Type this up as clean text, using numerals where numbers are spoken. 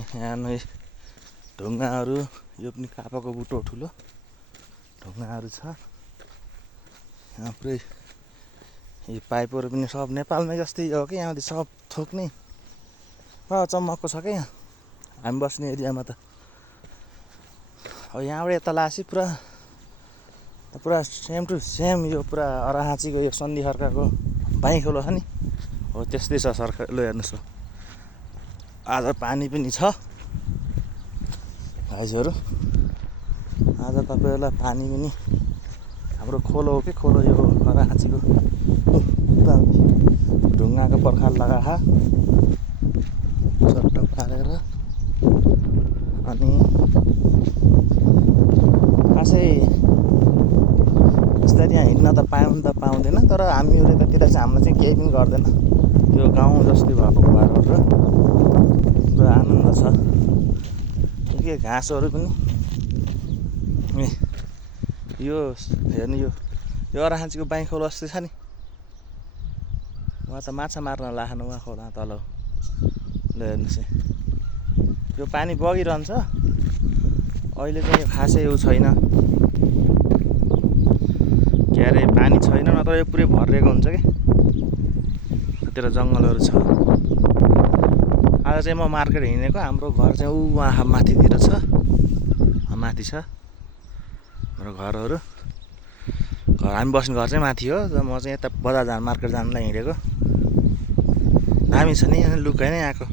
यहाँ नै ढुङ्गाहरू, यो पनि कापाको बुटो ठुलो ढुङ्गाहरू छ। यहाँ पुरै यो पाइपहरू पनि सब नेपालमै जस्तै हो कि यहाँ सब थोक नै चम्मकको छ क्या यहाँ हामी बस्ने एरियामा त। अब यहाँबाट यता लासी पुरा सेम टु सेम यो पुरा अराहाँचीको यो सन्धि खर्काको बाइखोलो छ नि हो त्यस्तै छ सरकार। ल हेर्नुहोस्, आज पानी पनि छ भाइजहरू, आज तपाईँहरूलाई पानी पनि हाम्रो खोलो हो कि खोलो यो अराहाँचीको ढुङ्गाको पर्खाल लगाखा चट्ट पारेर। अनि खासै बिस्तारै यहाँ हिँड्न त पाउँदैन, तर हामीहरू यतातिर चाहिँ हामीलाई चाहिँ केही पनि गर्दैन। त्यो गाउँ जस्तै भएको भएर पुरा आनन्द छ। के घाँसहरू पनि यो हेर्नु, यो अराहाँचीको बाइखोलो जस्तै छ नि। उहाँ त माछा मार्न लाखानु उहाँ खोला तल। ल हेर्नुहोस्, यो पानी बगिरहन्छ। अहिले चाहिँ खासै यो छैन, के अरे पानी छैन, नत्र यो पुरै भरिएको हुन्छ कि त्यतिर जङ्गलहरू छ। आज चाहिँ म मार्केट हिँडेको, हाम्रो घर चाहिँ वहाँ माथितिर छ, माथि छ हाम्रो घरहरू। हामी बस्ने घर चाहिँ माथि हो, र म चाहिँ यता बजार मार्केट जानलाई हिँडेको। दामी छ नि लुक होइन यहाँको।